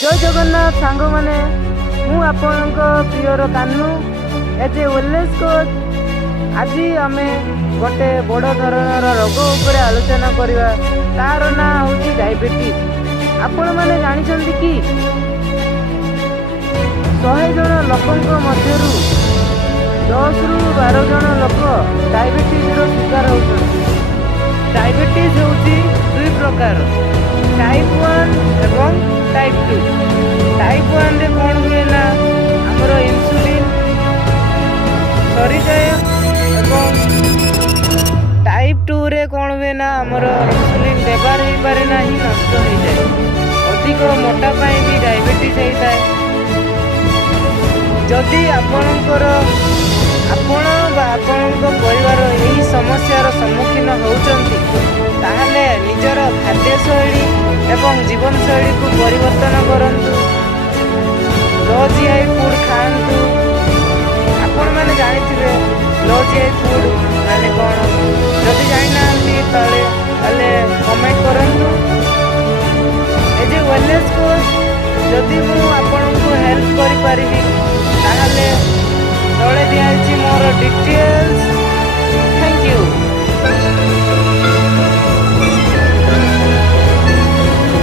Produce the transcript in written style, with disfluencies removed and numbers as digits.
जय जगन्नाथ सांग माने मु आपणक प्रियर Kannu as a wellness coach. आज आम गोटे बड़ धरणर रोग उपरे आलोचना करवा तार ना हूँ डायबिटीज। आपण मैंने जानी कि 100 जन लोकों मध्य 10 ରୁ 12 जन लोक डायबिटीज शिकार होती। डायबिटीज हूँ दुई प्रकार, टाइप 1 एवं टाइप 2। टाइप 1 रे कौन हुए ना आमर इंसुलिन सरी जाए एवं टाइप 2 रे कौन हुए ना आमर इंसुलिन व्यवहार हो पारे ना ही नष्ट हो जाए। अधिक मोटापाई भी डायबिटीज होता है। जदि आपणकर आपण परिवार यही समस्यार सम्मुखीन होउचंती ताहले निजर खाद्य शैली एवं जीवन शैली को परिवर्तन करंतु। Low GI food खाआंतु। आपण माने जानिथिबे लो जीआई फूड माने कोन? जदि जानि नांती ताले कमेंट करंतु। एज ए वेलनेस कोच जदि मु आपनको हेल्प करि परिबी ताहले तळे दियाछि मोर